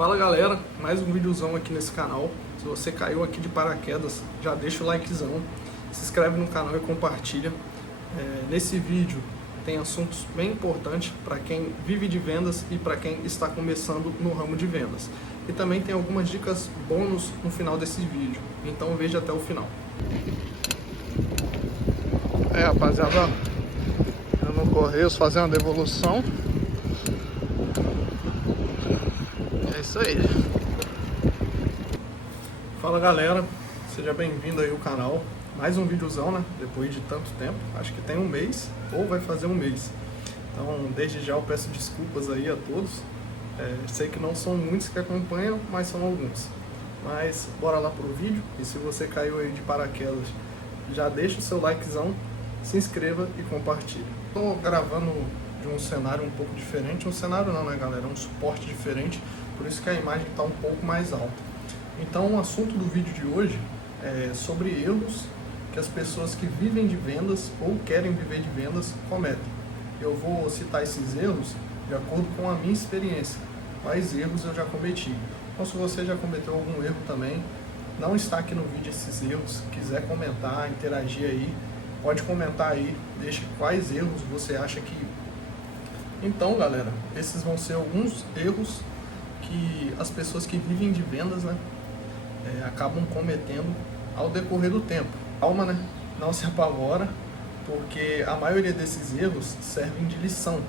Fala galera, mais um videozão aqui nesse canal. Se você caiu aqui de paraquedas, já deixa o likezão, se inscreve no canal e compartilha. Nesse vídeo tem assuntos bem importantes para quem vive de vendas e para quem está começando no ramo de vendas. E também tem algumas dicas bônus no final desse vídeo, então veja até o final. Rapaziada, eu no Correios fazer uma devolução. É isso aí. Fala galera, seja bem-vindo aí ao canal. Mais um videozão, né? Depois de tanto tempo, acho que tem um mês ou vai fazer um mês. Então, desde já eu peço desculpas aí a todos. Sei que não são muitos que acompanham, mas são alguns. Mas bora lá pro vídeo. E se você caiu aí de paraquedas, já deixa o seu likezão, se inscreva e compartilhe. Estou gravando de um cenário um pouco diferente. Um cenário não, né galera? Um suporte diferente. Por isso que a imagem está um pouco mais alta. Então o assunto do vídeo de hoje é sobre erros que as pessoas que vivem de vendas ou querem viver de vendas cometem. Eu vou citar esses erros de acordo com a minha experiência. Quais erros eu já cometi. Então se você já cometeu algum erro também, não está aqui no vídeo esses erros, quiser comentar, interagir aí, pode comentar aí, deixe quais erros você acha que... Então galera, esses vão ser alguns erros que as pessoas que vivem de vendas, né, acabam cometendo ao decorrer do tempo. Calma, né? Não se apavora, porque a maioria desses erros servem de lição,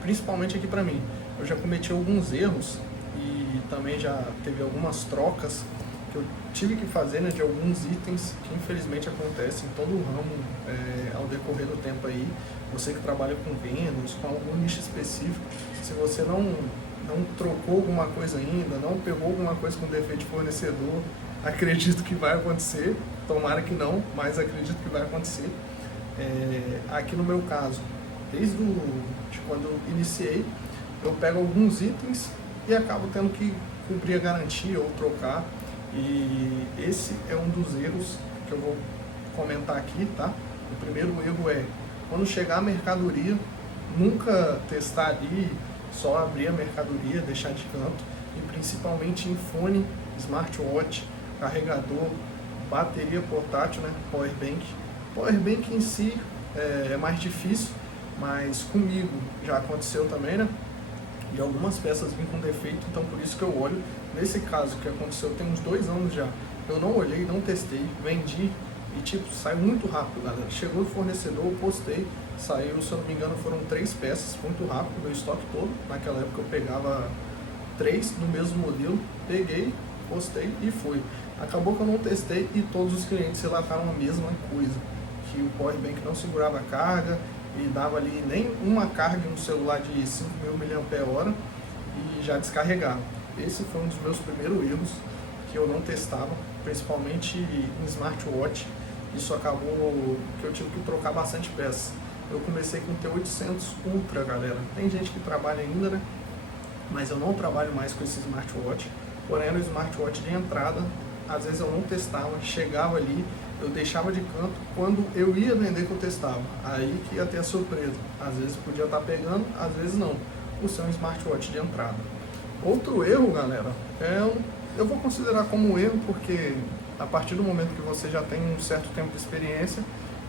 principalmente aqui para mim. Eu já cometi alguns erros e também já teve algumas trocas que eu tive que fazer, né, de alguns itens que infelizmente acontecem em todo o ramo ao decorrer do tempo aí. Você que trabalha com vendas, com algum nicho específico, se você não trocou alguma coisa ainda, não pegou alguma coisa com defeito de fornecedor, acredito que vai acontecer, tomara que não, mas acredito que vai acontecer. Aqui no meu caso, desde quando eu iniciei, eu pego alguns itens e acabo tendo que cumprir a garantia ou trocar, e esse é um dos erros que eu vou comentar aqui, tá? O primeiro erro é, quando chegar a mercadoria, nunca testar ali, só abrir a mercadoria, deixar de canto, e principalmente em fone, smartwatch, carregador, bateria portátil, né, powerbank. Powerbank em si é mais difícil, mas comigo já aconteceu também, né, de algumas peças vir com defeito, então por isso que eu olho. Nesse caso que aconteceu tem uns 2 anos já, eu não olhei, não testei, vendi e tipo, saiu muito rápido, galera. Chegou o fornecedor, eu postei, saiu, se eu não me engano, foram 3 peças, muito rápido, meu estoque todo. Naquela época eu pegava 3 do mesmo modelo, peguei, postei e foi. Acabou que eu não testei e todos os clientes relataram a mesma coisa, que o powerbank não segurava a carga e dava ali nem uma carga em um celular de 5.000 mAh e já descarregava. Esse foi um dos meus primeiros erros que eu não testava, principalmente em smartwatch. Isso acabou que eu tive que trocar bastante peças. Eu comecei com o T800 Ultra, galera. Tem gente que trabalha ainda, né? Mas eu não trabalho mais com esse smartwatch. Porém, era o smartwatch de entrada. Às vezes eu não testava, chegava ali, eu deixava de canto. Quando eu ia vender que eu testava, aí que ia ter a surpresa. Às vezes podia estar pegando, às vezes não. O seu smartwatch de entrada. Outro erro, galera, eu vou considerar como erro porque a partir do momento que você já tem um certo tempo de experiência,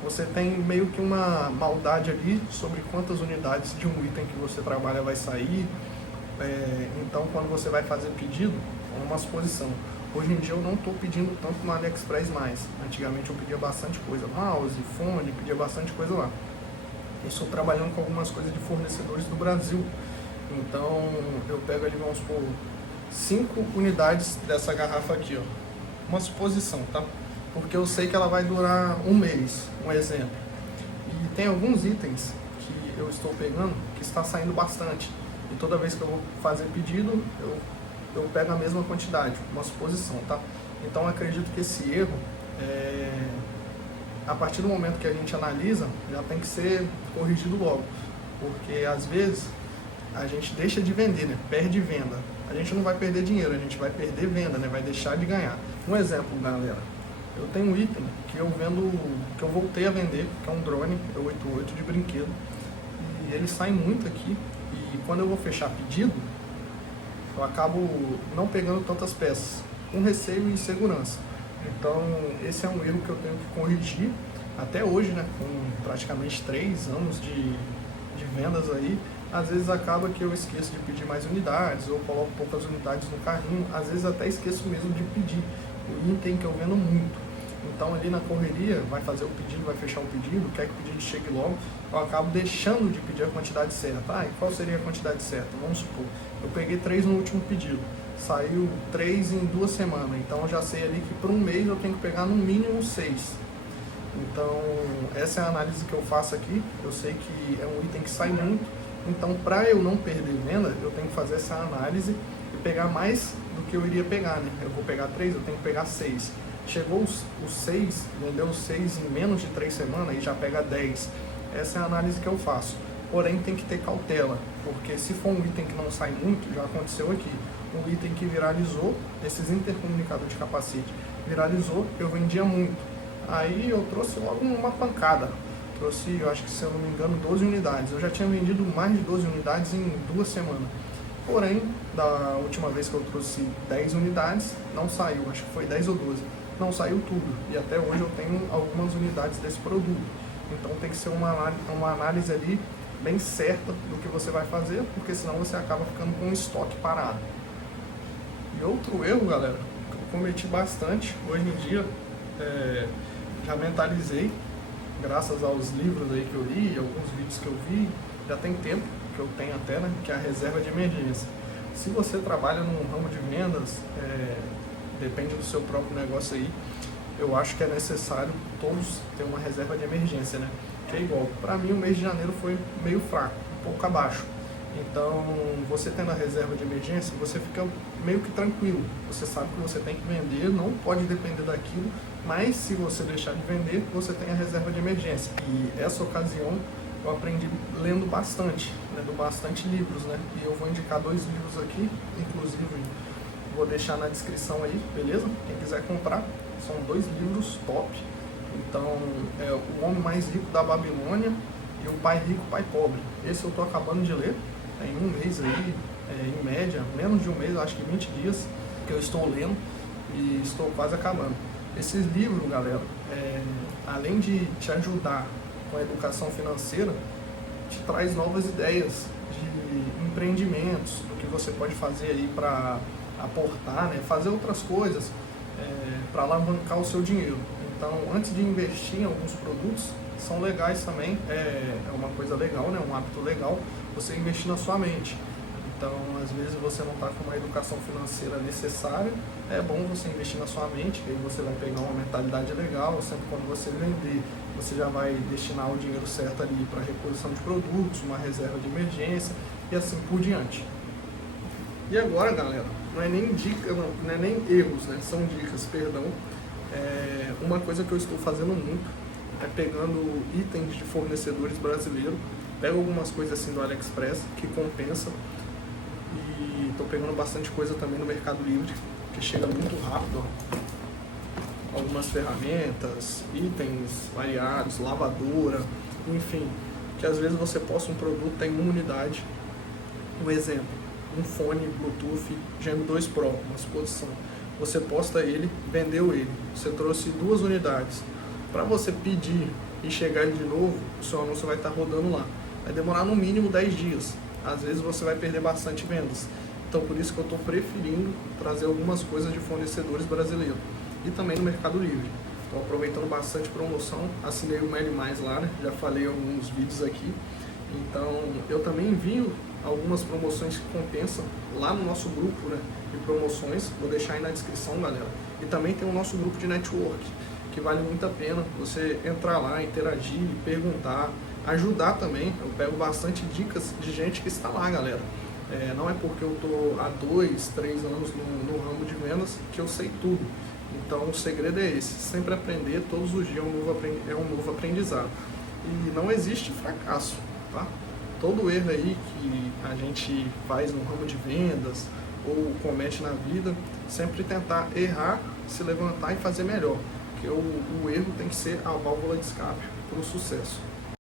você tem meio que uma maldade ali sobre quantas unidades de um item que você trabalha vai sair. Então, quando você vai fazer pedido, é uma suposição. Hoje em dia eu não estou pedindo tanto no AliExpress mais. Antigamente eu pedia bastante coisa, mouse, fone, pedia bastante coisa lá. Eu estou trabalhando com algumas coisas de fornecedores do Brasil. Então, eu pego ali, vamos supor, 5 unidades dessa garrafa aqui, ó. Uma suposição, tá? Porque eu sei que ela vai durar um mês, um exemplo. E tem alguns itens que eu estou pegando que está saindo bastante. E toda vez que eu vou fazer pedido, eu pego a mesma quantidade, uma suposição, tá? Então acredito que esse erro, a partir do momento que a gente analisa, já tem que ser corrigido logo. Porque às vezes a gente deixa de vender, né? Perde venda. A gente não vai perder dinheiro, a gente vai perder venda, né? Vai deixar de ganhar. Um exemplo, galera. Eu tenho um item que eu vendo, que eu voltei a vender, que é um drone E88 de brinquedo. E ele sai muito aqui. E quando eu vou fechar pedido, eu acabo não pegando tantas peças, com receio e insegurança. Então, esse é um erro que eu tenho que corrigir até hoje, né, com praticamente 3 anos de vendas aí. Às vezes acaba que eu esqueço de pedir mais unidades, ou coloco poucas unidades no carrinho, às vezes até esqueço mesmo de pedir o item que eu vendo muito. Então ali na correria, vai fazer o pedido, vai fechar o pedido, quer que o pedido chegue logo, eu acabo deixando de pedir a quantidade certa. E qual seria a quantidade certa? Vamos supor, eu peguei 3 no último pedido, saiu 3 em 2 semanas, então eu já sei ali que por um mês eu tenho que pegar no mínimo 6. Então essa é a análise que eu faço aqui. Eu sei que é um item que sai muito, então para eu não perder venda, eu tenho que fazer essa análise e pegar mais do que eu iria pegar, né? Eu vou pegar 3, eu tenho que pegar 6. Chegou os 6, vendeu os 6 em menos de 3 semanas e já pega 10. Essa é a análise que eu faço. Porém, tem que ter cautela, porque se for um item que não sai muito, já aconteceu aqui, um item que viralizou, esses intercomunicadores de capacete, viralizou, eu vendia muito. Aí eu trouxe logo uma pancada. Trouxe, eu acho que se eu não me engano, 12 unidades. Eu já tinha vendido mais de 12 unidades em 2 semanas. Porém, da última vez que eu trouxe 10 unidades, não saiu, acho que foi 10 ou 12. Não saiu tudo, e até hoje eu tenho algumas unidades desse produto. Então tem que ser uma análise ali bem certa do que você vai fazer, porque senão você acaba ficando com o estoque parado. E outro erro, galera, que eu cometi bastante hoje em dia, já mentalizei, graças aos livros aí que eu li, alguns vídeos que eu vi, já tem tempo que eu tenho até, né, que é a reserva de emergência. Se você trabalha num ramo de vendas, depende do seu próprio negócio aí, eu acho que é necessário todos ter uma reserva de emergência, né? Que é igual, para mim o mês de janeiro foi meio fraco, um pouco abaixo. Então, você tendo a reserva de emergência, você fica meio que tranquilo. Você sabe que você tem que vender, não pode depender daquilo, mas se você deixar de vender, você tem a reserva de emergência. E essa ocasião eu aprendi lendo bastante livros, né? E eu vou indicar 2 livros aqui, inclusive vou deixar na descrição aí, beleza? Quem quiser comprar, são 2 livros top. Então, é O Homem Mais Rico da Babilônia e O Pai Rico, Pai Pobre. Esse eu tô acabando de ler, tem um mês aí, em média, menos de um mês, acho que 20 dias que eu estou lendo e estou quase acabando. Esses livros, galera, além de te ajudar com a educação financeira, te traz novas ideias de empreendimentos, do que você pode fazer aí para aportar, né? Fazer outras coisas para alavancar o seu dinheiro. Então, antes de investir em alguns produtos, são legais também, é uma coisa legal, né? Um hábito legal, você investir na sua mente. Então, às vezes você não está com uma educação financeira necessária, é bom você investir na sua mente, que aí você vai pegar uma mentalidade legal, sempre quando você vender, você já vai destinar o dinheiro certo ali para reposição de produtos, uma reserva de emergência e assim por diante. E agora, galera, não é nem dica, não é nem erros, né? São dicas, perdão. Uma coisa que eu estou fazendo muito é pegando itens de fornecedores brasileiros, pego algumas coisas assim do AliExpress que compensa, e estou pegando bastante coisa também no Mercado Livre, que chega muito rápido, ó. Algumas ferramentas, itens variados, lavadora, enfim, que às vezes você posta um produto, tem uma unidade. Um exemplo, um fone Bluetooth Gen 2 Pro, uma exposição. Você posta ele, vendeu ele, você trouxe 2 unidades. Para você pedir e chegar ele de novo, o seu anúncio vai estar rodando lá. Vai demorar no mínimo 10 dias. Às vezes você vai perder bastante vendas. Então por isso que eu estou preferindo trazer algumas coisas de fornecedores brasileiros. E também no Mercado Livre. Estou aproveitando bastante promoção. Assinei o Meli Mais lá, né? Já falei alguns vídeos aqui. Então eu também envio algumas promoções que compensam lá no nosso grupo, né, de promoções. Vou deixar aí na descrição, galera. E também tem o nosso grupo de network, que vale muito a pena você entrar lá, interagir, perguntar, ajudar também. Eu pego bastante dicas de gente que está lá, galera. Não é porque eu estou há 2, 3 anos no ramo de vendas que eu sei tudo. Então o segredo é esse, sempre aprender, todos os dias é um novo aprendizado. E não existe fracasso, tá? Todo erro aí que a gente faz no ramo de vendas ou comete na vida, sempre tentar errar, se levantar e fazer melhor. Porque o erro tem que ser a válvula de escape para o sucesso.